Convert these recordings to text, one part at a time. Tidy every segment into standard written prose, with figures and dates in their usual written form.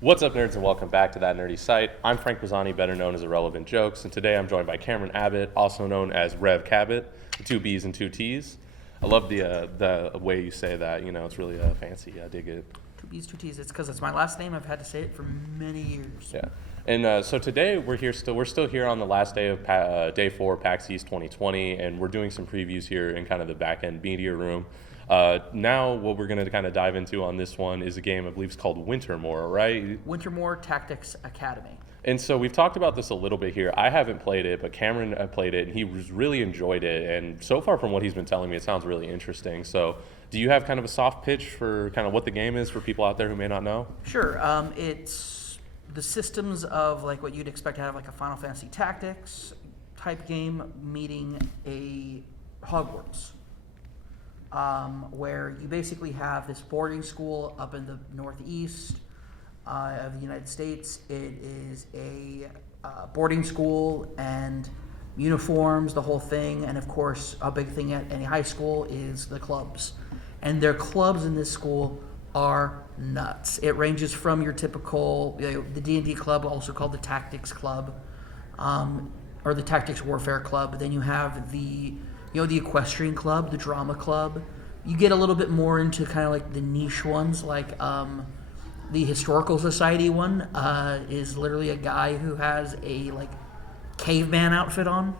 What's up, nerds, and welcome back to That Nerdy Site. I'm Frank Bozzani, better known as Irrelevant Jokes, and today I'm joined by Cameron Abbott, also known as Rev Cabot, two B's and two T's. I love the way you say that. You know, it's really fancy. I dig it. Two B's, two T's. It's because it's my last name. I've had to say it for many years. Yeah. And so today we're still here on the last day of day 4 PAX East 2020, and we're doing some previews here in kind of the back end media room. Now what we're going to kind of dive into on this one is a game I believe is called Wintermoor, right? Wintermoor Tactics Academy. And so we've talked about this a little bit here. I haven't played it, but Cameron played it, and he really enjoyed it. And so far from what he's been telling me, it sounds really interesting. So do you have kind of a soft pitch for kind of what the game is for people out there who may not know? Sure. It's the systems of like what you'd expect to have like a Final Fantasy Tactics type game meeting a Hogwarts. Where you basically have this boarding school up in the northeast of the United States. It is a boarding school and uniforms, the whole thing, and of course a big thing at any high school is the clubs. And their clubs in this school are nuts. It ranges from your typical, the D&D club, also called the Tactics Club, or the Tactics Warfare Club. Then you have the equestrian club, the drama club. You get a little bit more into kind of like the niche ones, like the historical society one is literally a guy who has a like caveman outfit on.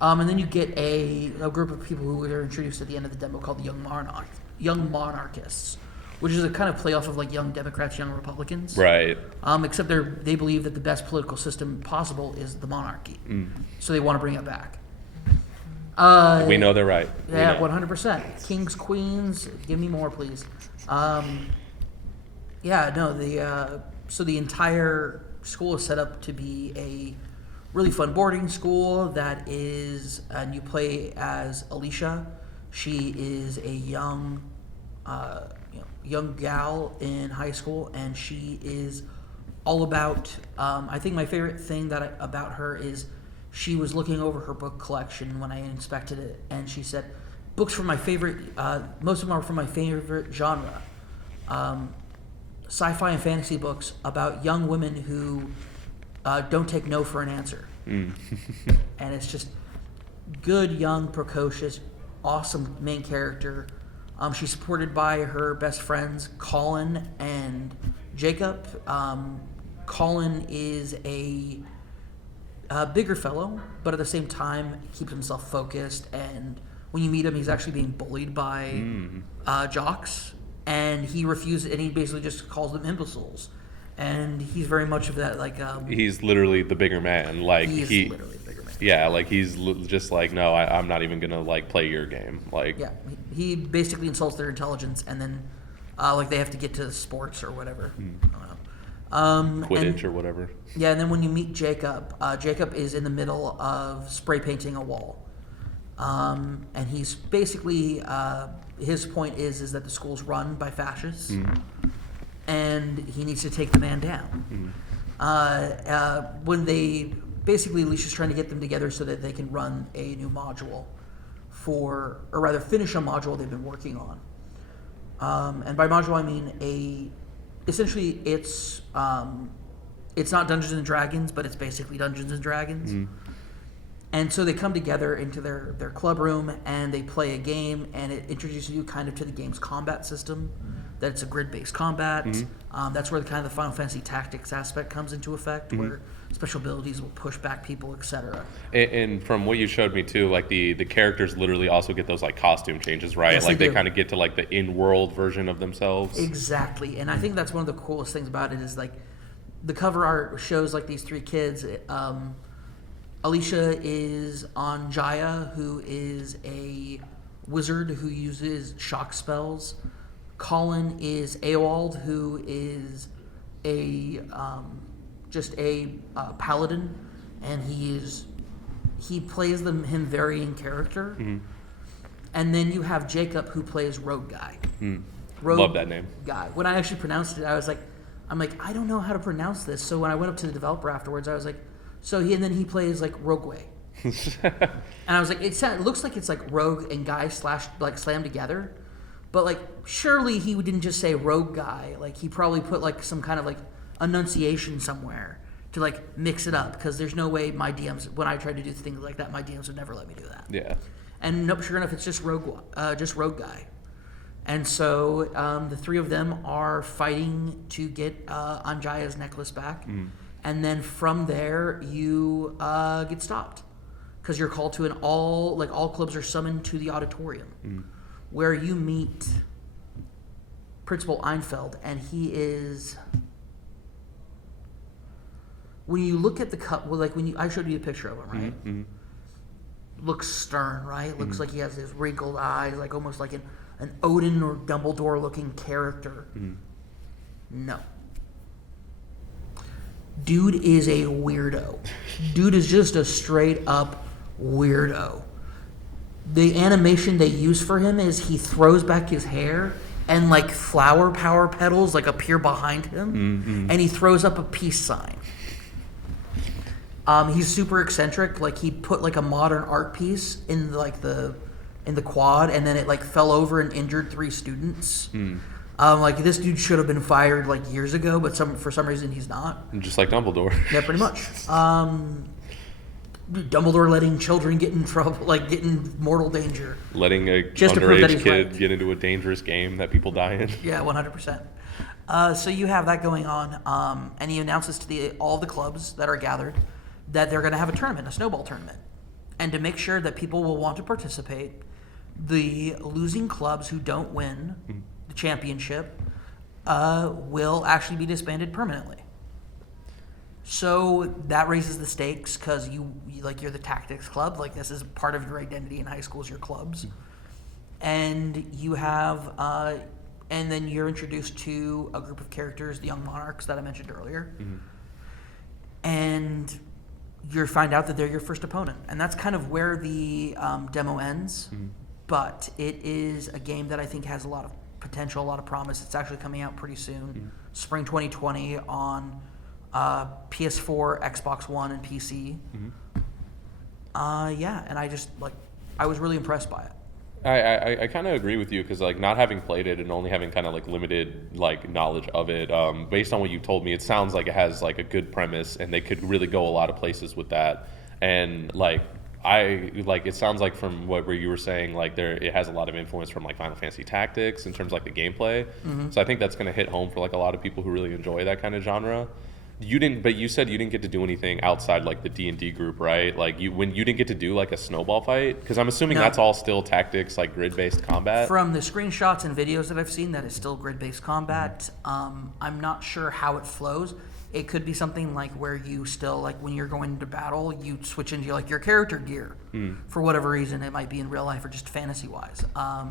And then you get a group of people who are introduced at the end of the demo called the Young Monarchists, which is a kind of playoff of like Young Democrats, Young Republicans. Right. Except they believe that the best political system possible is the monarchy. So they want to bring it back. We know they're right. Yeah, 100%. Kings, queens, give me more, please. So the entire school is set up to be a really fun boarding school that is, and you play as Alicia. She is a young gal in high school, and she is all about. I think my favorite thing about her is she was looking over her book collection when I inspected it, and she said, "Books from my favorite. Most of them are from my favorite genre." Sci-fi and fantasy books about young women who don't take no for an answer. And it's just good, young, precocious, awesome main character. She's supported by her best friends, Colin and Jacob. Colin is a bigger fellow, but at the same time keeps himself focused. And when you meet him, he's actually being bullied by jocks. And he refuses, and he basically just calls them imbeciles. And he's very much of that, like... he's literally the bigger man. Like he's literally the bigger man. Yeah, like he's just like, no, I'm not even going to like play your game. Like, yeah, he basically insults their intelligence, and then like they have to get to sports or whatever. I don't know. Quidditch or whatever. Yeah, and then when you meet Jacob, Jacob is in the middle of spray painting a wall. And he's basically... his point is that the school's run by fascists, and he needs to take the man down. When they basically, Alicia's trying to get them together so that they can run a new module finish a module they've been working on. And by module I mean essentially it's not Dungeons and Dragons, but it's basically Dungeons and Dragons. And so they come together into their club room and they play a game, and it introduces you kind of to the game's combat system, that it's a grid-based combat. That's where the kind of the Final Fantasy Tactics aspect comes into effect, where special abilities will push back people, etc. And from what you showed me too, like the characters literally also get those like costume changes, right? Yes, like they do. kind of get to like the in-world version of themselves. Exactly, and I think that's one of the coolest things about it is like the cover art shows like these three kids. Alicia is on Jaya, who is a wizard who uses shock spells. Colin is Aold, who is just a paladin, and he plays him very in character. And then you have Jacob, who plays Rogue Guy. Rogue Love that name. Guy. When I actually pronounced it, I'm like, I don't know how to pronounce this. So when I went up to the developer afterwards, I was like, and then he plays like Rogue And I was like, it looks like it's like Rogue and Guy / like slammed together, But like, surely he didn't just say rogue guy. Like, he probably put like some kind of like enunciation somewhere to like mix it up, because there's no way my DMs, when I try to do things like that, my DMs would never let me do that. Yeah. And nope, sure enough, it's just rogue guy. And so the three of them are fighting to get Anjaya's necklace back. And then from there, you get stopped, because you're called to all clubs are summoned to the auditorium, where you meet Principal Einfeld, and he is, when you look at the cup, I showed you a picture of him, right? Looks stern, right? Looks like he has his wrinkled eyes, like almost like an Odin or Dumbledore looking character. No. Dude is a weirdo. Dude is just a straight up weirdo. The animation they use for him is he throws back his hair and like flower power petals like appear behind him, and he throws up a peace sign. He's super eccentric. Like, he put like a modern art piece in the quad, and then it like fell over and injured 3 students. Like, this dude should have been fired like years ago, but for some reason he's not. Just like Dumbledore. Yeah, pretty much. Dumbledore letting children get in trouble, like get in mortal danger. Letting a Just to prove that underage he's kid right. get into a dangerous game that people die in. Yeah, 100%. So you have that going on, and he announces to all the clubs that are gathered that they're going to have a tournament, a snowball tournament. And to make sure that people will want to participate, the losing clubs who don't win the championship will actually be disbanded permanently. So that raises the stakes, because you're the tactics club. Like, this is part of your identity in high school, is your clubs. And you have, and then you're introduced to a group of characters, the Young Monarchs that I mentioned earlier. And you find out that they're your first opponent. And that's kind of where the demo ends. But it is a game that I think has a lot of potential, a lot of promise. It's actually coming out pretty soon, spring 2020, on PS4, Xbox One, and PC. Yeah, and I was really impressed by it. I kind of agree with you, because like, not having played it and only having kind of like limited like knowledge of it, based on what you told me, it sounds like it has like a good premise, and they could really go a lot of places with that. And like, it sounds like from where you were saying, like, it has a lot of influence from like Final Fantasy Tactics in terms of like the gameplay. So I think that's going to hit home for like a lot of people who really enjoy that kind of genre. But you said you didn't get to do anything outside like the D&D group, right? Like, you didn't get to do like a snowball fight, because I'm assuming that's all still tactics, like grid-based combat. From the screenshots and videos that I've seen, that is still grid-based combat. I'm not sure how it flows. It could be something like where you still, like, when you're going into battle, you switch into like your character gear for whatever reason. It might be in real life or just fantasy-wise. A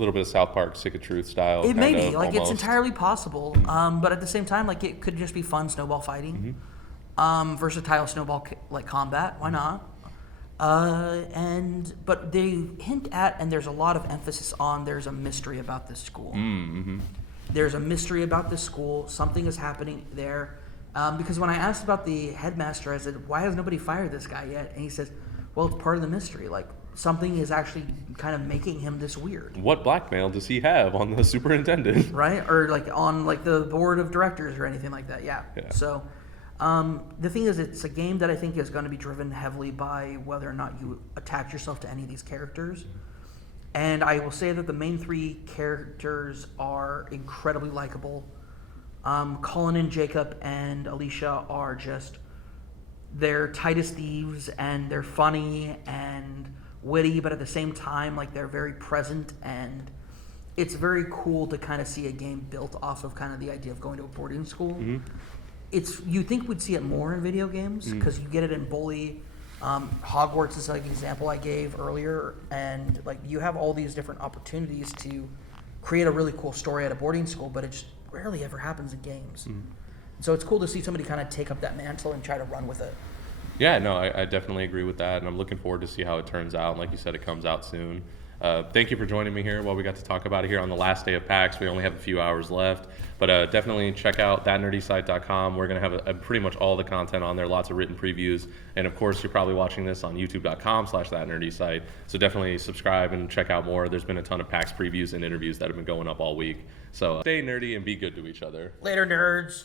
little bit of South Park Stick of Truth style. It may be. Like, almost. it's entirely possible. But at the same time, like, it could just be fun snowball fighting. Versatile snowball like combat. Why not? But they hint at, and there's a lot of emphasis on, there's a mystery about this school. There's a mystery about this school. Something is happening there. Because when I asked about the headmaster, I said, why has nobody fired this guy yet? And he says, well, it's part of the mystery. Like, something is actually kind of making him this weird. What blackmail does he have on the superintendent? Right? Or like on like the board of directors or anything like that. Yeah. So the thing is, it's a game that I think is going to be driven heavily by whether or not you attach yourself to any of these characters. And I will say that the main 3 characters are incredibly likable. Colin and Jacob and Alicia are just, they're tight as thieves, and they're funny and witty, but at the same time, like, they're very present, and it's very cool to kind of see a game built off of kind of the idea of going to a boarding school. You think we'd see it more in video games, because you get it in Bully. Hogwarts is like an example I gave earlier, and like, you have all these different opportunities to create a really cool story at a boarding school, but it just rarely ever happens in games. So it's cool to see somebody kind of take up that mantle and try to run with it. Yeah, no, I definitely agree with that, and I'm looking forward to see how it turns out. And like you said, it comes out soon. Thank you for joining me here while we got to talk about it here on the last day of PAX. We only have a few hours left, but definitely check out thatnerdysite.com. We're going to have pretty much all the content on there, lots of written previews. And of course, you're probably watching this on youtube.com/thatnerdysite. So definitely subscribe and check out more. There's been a ton of PAX previews and interviews that have been going up all week. So stay nerdy and be good to each other. Later, nerds.